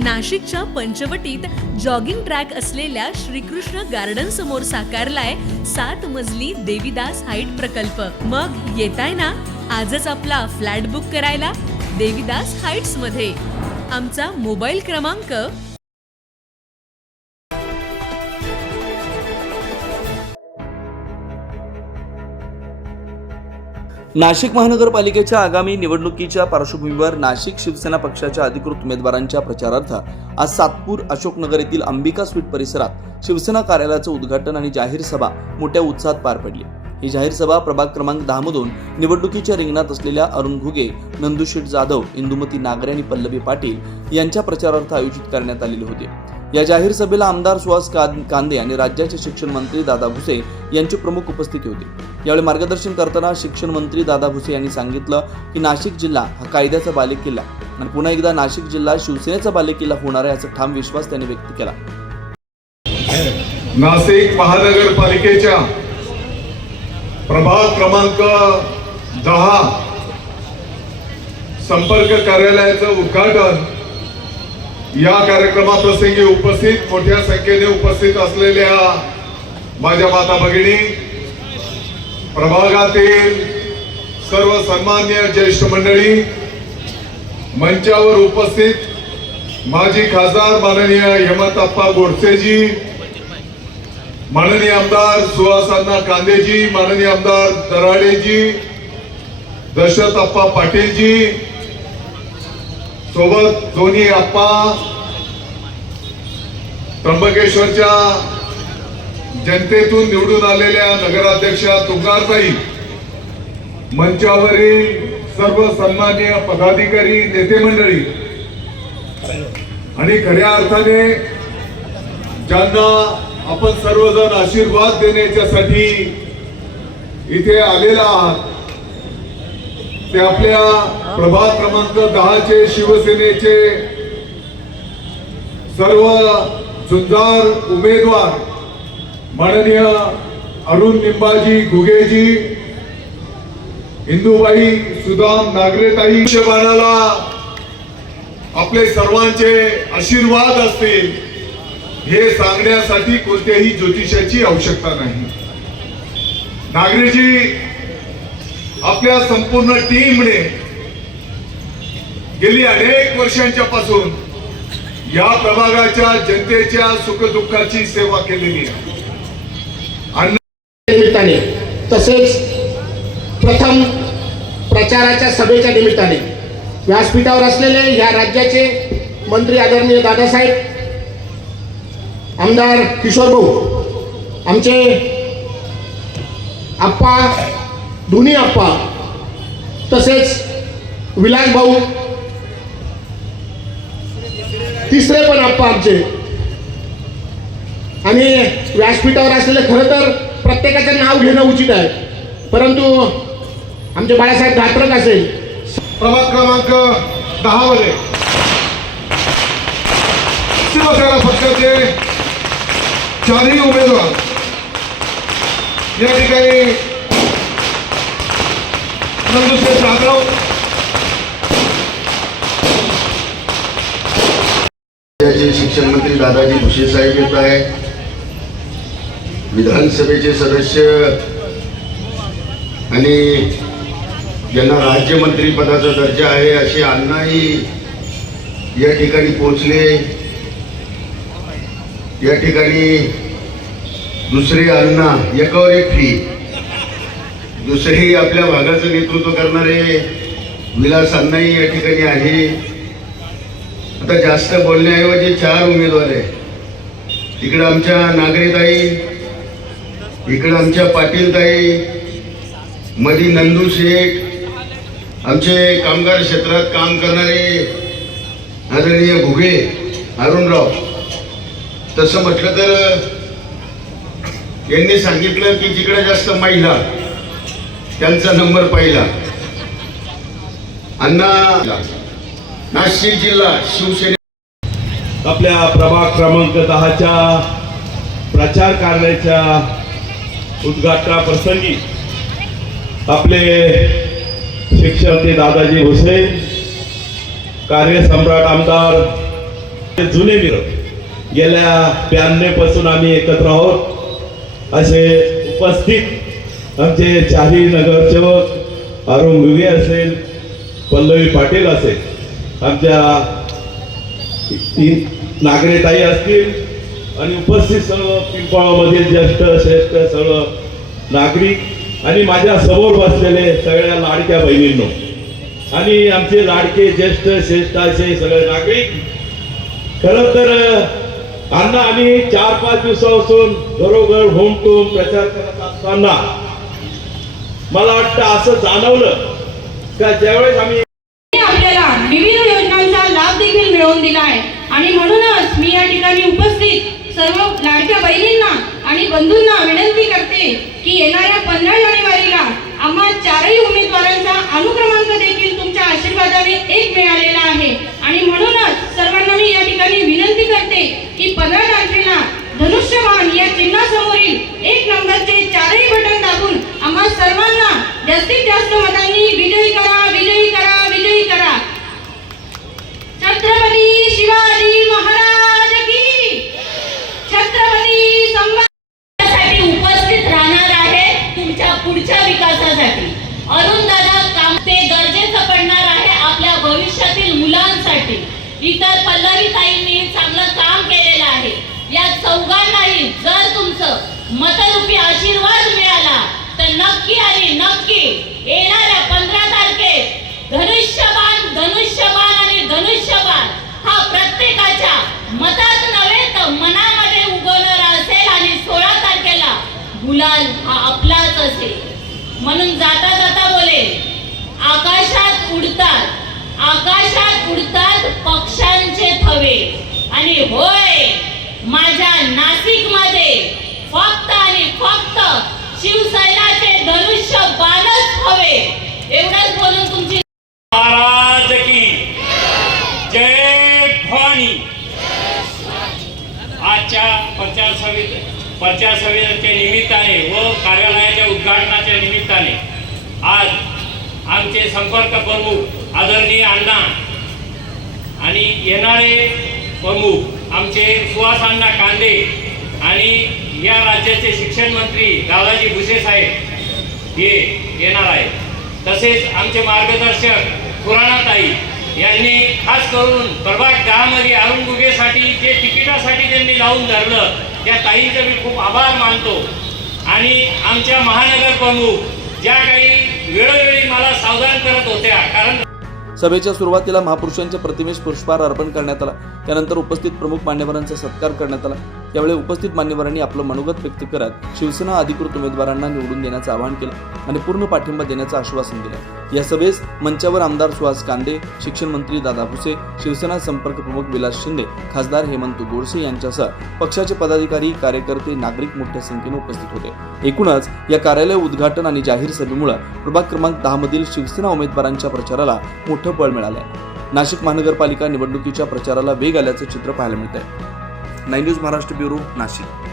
नाशिकच्या पंचवटीत jogging track असलेल्या Shrikrishna garden समोर साकारलाय 7 मजली देवीदास हाईट प्रकल्प। मग येताय ना आजच आपला फ्लॅट बुक करायला देवीदास हाईट्स मध्ये। आमचा मोबाईल क्रमांक नाशिक महानगरपालिकेच्या आगामी निवडणुकीच्या पार्श्वभूमीवर नाशिक शिवसेना पक्षाच्या अधिकृत उमेदवारांच्या प्रचारार्थ आज सातपूर अशोकनगर येथील अंबिका स्वीट परिसरात शिवसेना कार्यालयाचं उद्घाटन आणि जाहीर सभा मोठ्या उत्साहात पार पडली। ही जाहीर सभा प्रभाग क्रमांक 10 मधून निवडणुकीच्या रिंगणात असलेल्या अरुण घुगे, नंदुशेठ जाधव, इंदुमती नागरे आणि पल्लवी पाटील यांच्या प्रचारार्थ आयोजित करण्यात आलेले होते। या जाहीर सभेला आमदार सुहास कांदे आणि राज्याचे शिक्षण मंत्री दादा भुसे यांची प्रमुख उपस्थिती होती। यावेळी मार्गदर्शन करताना शिक्षण मंत्री दादा भुसे यांनी सांगितलं की नाशिक जिल्हा हा कायद्याचा बालेकिल्ला आणि पुन्हा एकदा नाशिक जिल्हा शिवसेनेचा बालेकिल्ला होणार आहे, असा ठाम विश्वास त्यांनी व्यक्त केला। नाशिक महानगरपालिकेच्या प्रभाग क्रमांक 10 संपर्क कार्यालयाचं उद्घाटन या कार्यक्रमाप्रसंगी उपस्थित मोठ्या संख्येने उपस्थित असलेल्या माझ्या माता भगिनी, प्रभागातील सर्व सन्माननीय ज्येष्ठ मंडळी, मंचावर उपस्थित माजी खासदार माननीय हेमंतप्पा गोडसेजी, माननीय आमदार सुहास कांदेजी, माननीय आमदार दराडेजी, दशरथप्पा पाटीलजी, सोबत दोन्ही आप्पा, त्र्यंबकेश्वरच्या जनतेतून निवडून आलेल्या नगराध्यक्षा तुंगारताई, मंचावरील सर्व सन्माननीय पदाधिकारी, नेते मंडळी आणि खऱ्या अर्थाने ज्यांना आपण सर्वजण आशीर्वाद देण्यासाठी इथे आलेला आहात, ते आपल्या प्रभाग क्रमांक 10 चे शिवसेनेचे सर्व झुंजार उमेदवार माननीय अरुण निंबाजी घुगेजी, इंदुबाई सुदाम नागरेताई, हिशोबाला आपले सर्वांचे आशीर्वाद असतील हे सांगण्यासाठी कोणत्याही ज्योतिषाची आवश्यकता नाही। नागरेजी आपल्या संपूर्ण टीमने गेली अनेक वर्षांच्या पासून या प्रभागाच्या जनतेच्या सुखदुःखाची सेवा केलेली आहे। निमित्ताने तसेच प्रथम प्रचाराच्या सभेच्या निमित्ताने व्यासपीठावर असलेले या राज्याचे मंत्री आदरणीय दादासाहेब, आमदार किशोर भाऊ, आमचे आप्पा दोन्ही आप्पा, तसेच विलास भाऊ, तिसरे पण आप्पा आमचे, आणि व्यासपीठावर असलेले खरं तर प्रत्येकाचं नाव घेणं उचित आहे, परंतु आमचे बाळासाहेब घाटरक असेल, प्रभाग क्रमांक 10 मध्ये शिवसेना पक्षाचे 4ही उमेदवार या ठिकाणी नंदुशेठ जाधव, शिक्षण मंत्री दादाजी भुसे साहेब येत आहे, विधानसभेचे सदस्य आणि ज्यांना राज्यमंत्री पदाचा दर्जा आहे असे अण्णाही या ठिकाणी पोहोचले। या ठिकाणी दुसरे अण्णा एकावर एक फ्री, दुसरे आपल्या भागाचं नेतृत्व करणारे विलास अण्णाही या ठिकाणी आहे। आता जास्त बोलण्याऐवजी 4 उमेदवार आहे। इकडे आमच्या नागरेताई, इकडे आमच्या पाटीलताई, मधी नंदू शेठ, आमचे कामगार क्षेत्रात काम करणारे आदरणीय घुगे अरुणराव। तसं म्हटलं तर यांनी सांगितलं की जिकडे जास्त महिला त्यांचा नंबर पहिला। अण्णा नाशिक जिल्हा शिवसेना आपल्या प्रभाग क्रमांक 10च्या प्रचार कार्याच्या उद्घाटनाप्रसंगी आपले शिक्षक दादाजी भुसे, कार्यसम्राट आमदार जुने मित्र गेल्या 92 पासून आम्ही एकत्र आहोत. असे उपस्थित आमचे चारही नगरसेवक अरुण गुगे असेल, पल्लवी पाटील असेल, आमच्या नागरेताई असतील आणि उपस्थित सर्व पिंपळामधील ज्येष्ठ श्रेष्ठ सर्व नागरिक आणि माझ्या समोर बसलेले सगळ्या लाडक्या बहिणींनो आणि आमचे लाडके ज्येष्ठ श्रेष्ठ असे सगळे नागरिक, खरं तर अण्णा आम्ही 4-5 दिवसापासून घरोघर होमटूम प्रचार करत असताना मला वाटतं असं जाणवलं का ज्यावेळेस आम्ही आपल्याला विविध योजनांचा लाभ देखील मिळवून दिला आहे. आणि म्हणूनच मी या ठिकाणी उपस्थित सर्व लाडक्या बहिणींना आणि बंधूंना विनंती करते की येणाऱ्या 15 जानेवारीला आम्हा चारही उमेदवारांचा अनुक्रमांक देखील तुमच्या आशीर्वादाने एक मिळालेला आहे. आणि म्हणूनच सर्वांना मी या ठिकाणी विनंती करते की 15 तारखेला धनुष्यबाण या चिन्हासमोरील 1 नंबरचे चारही बटन दाबून आम्हा सर्वांना जास्तीत जास्त मतांनी विजयी करा, विजयी करा, विजयी करा. छत्रपती शिवाजी महाराज की, छत्रपती संभाजी उपस्थित राहणार आहे तुमच्या पुढच्या विकासासाठी. अरुण दादा काम ते गरजेचं पडणार आहे आपल्या भविष्यातील मुलांसाठी. इतर पल्लवीताईंनी चांगलं काम केलेलं आहे. या चौघांनाही जर तुमचं मतरूपी आशीर्वाद मिळाला तर नक्की आणि नक्की येणाऱ्या 15 तारखेत धनुष्यबाण धनुष्यबाण आणि धनुष्यबाण हा प्रत्येकाच्या मतात नव्हे तर मनामध्ये उगवणारा असेल आणि 16 तारखेला गुलाल हा आपलाच असेल. म्हणून जाता जाता बोले, आकाशात उडतात पक्ष्यांचे थवे आणि होय माझ्या नाशिकमध्ये फक्त आणि फक्त शिवसेनाचे धनुष्य बाणच हवे. एवढंच बोलून तुमची महाराज की जय भवानी. आजच्या प्रचार सभेच्या निमित्ताने व कार्यालयाच्या उद्घाटनाच्या निमित्ताने आज आमचे संपर्क प्रमुख आदरणीय अण्णा आणि येणारे प्रमुख आमचे सुहास अण्णा कांदे आणि या राज्याचे शिक्षण मंत्री दादाजी भुसे साहेब हे येणार आहेत. तसेच आमचे मार्गदर्शक पुराणाताई यांनी खास करून प्रभाग 10 मध्ये अरुण गुगेसाठी जे तिकिटासाठी त्यांनी लावून धरलं त्या ताईंचे मी खूप आभार मानतो. आणि आमच्या महानगर प्रमुख ज्या काही वेळोवेळी मला सावधान करत होत्या, कारण सभेच्या सुरुवातीला महापुरुषांच्या प्रतिमेस पुष्पहार अर्पण करण्यात आला. त्यानंतर उपस्थित प्रमुख मान्यवरांचा सत्कार करण्यात आला. यावेळी उपस्थित मान्यवरांनी आपलं मनोगत व्यक्त करत शिवसेना अधिकृत उमेदवारांना निवडून देण्याचं आवाहन केलं आणि पूर्ण पाठिंबा देण्याचं आश्वासन दिलं. या सभेस मंचावर आमदार सुहास कांदे, शिक्षण मंत्री दादा भुसे, शिवसेना संपर्क प्रमुख विलास शिंदे, खासदार हेमंत गोडसे यांच्यासह पक्षाचे पदाधिकारी, कार्यकर्ते, नागरिक मोठ्या संख्येने उपस्थित होते. एकूणच या कार्यालय उद्घाटन आणि जाहीर सभेमुळे प्रभाग क्रमांक 10 मधील शिवसेना उमेदवारांच्या प्रचाराला मोठं बळ मिळालंय. नाशिक महानगरपालिका निवडणुकीच्या प्रचाराला वेग आल्याचं चित्र पाहायला मिळत आहे. 9 न्यूज महाराष्ट्र ब्युरो, नाशिक.